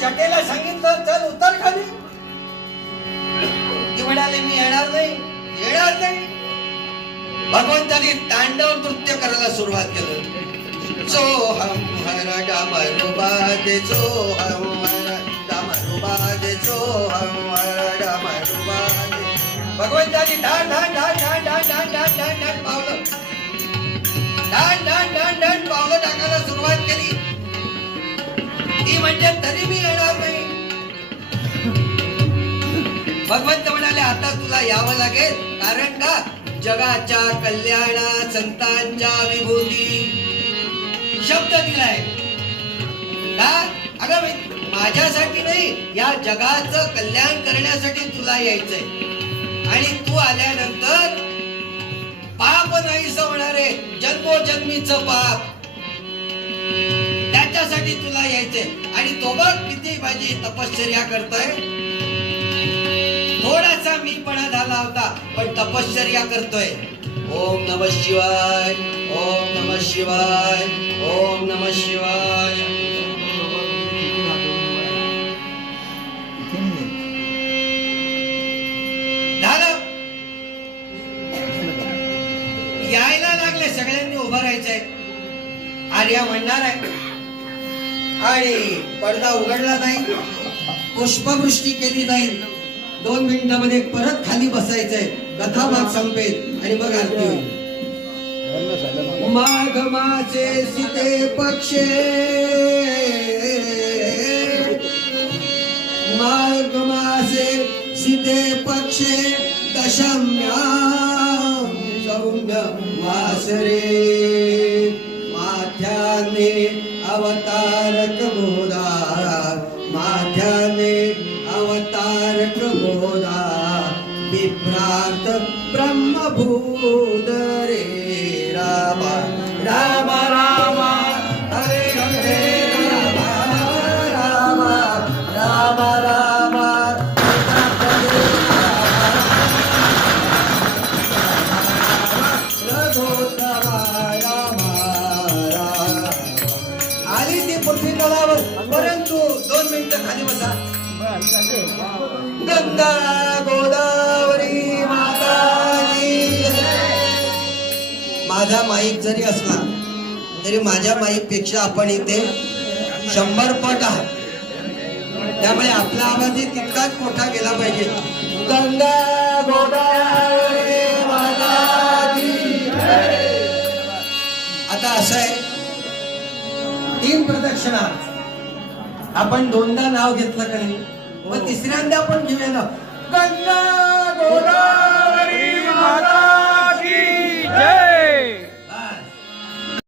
जटेला सांगितलं चल उतर खाली ती म्हणाले मी येणार नाही येणार नाही भगवंताने तांडव नृत्य करायला सुरुवात केलं सो हम हर डमरू बाजे सो हम हर डमरू बाजे सो हम हर डमरू बाजे भगवंतानी ढा ढा ढा ढा ढा ढा ढा ढा म्हणजे तरी मी येणार नाही. भगवंत म्हणाले आता तुला यावं लागेल कारण का? जगाच्या कल्याणा संतांच्या विभूती. शब्द दिलाय. का? अगं माझ्यासाठी नाही या जगाचं कल्याण करण्यासाठी तुला यायचंय. आणि तू आल्यानंतर पाप नाहीस होणार आहे. जन्मोजन्मीचं पाप. त्याच्यासाठी तुला यायचंय. आणि तो बघ किती माझी तपश्चर्या करतोय. थोडासा मीपणा झाला होता पण तपश्चर्या करतोय. ओम नम शिवाय ओम नम शिवाय ओम नम शिवाय. यायला लागले सगळ्यांनी उभं राहायचंय. आर्या म्हणणार आहे आणि पडदा उघडला जाईल पुष्पवृष्टी केली जाईल दोन मिनिटांमध्ये परत खाली बसायचंय. कथा भाग संपेल. आणि मग आरती होईल माघ माझे सीते पक्षे. माघ मासे सीते पक्षे दशम्या सौम्य वासरे. माथ्याने अवतार प्रबोधा माध्याने अवतार प्रबोधा विभ्रात ब्रह्मभूदरे रामा राम. दोन मिनिटं खाली बसा. गंगा गोदावरी माता. माझा माईक जरी असला तरी माझ्या माईकपेक्षा आपण इथे शंभर पट आहात. त्यामुळे आपला आवाजही तितकाच मोठा गेला पाहिजे. गंगा गोदावरी माता. आता असं आहे. तीन प्रदक्षिणा. आपण दोनदा नाव घेतलं का नाही? मग तिसऱ्यांदा आपण घेऊया ना. गंगा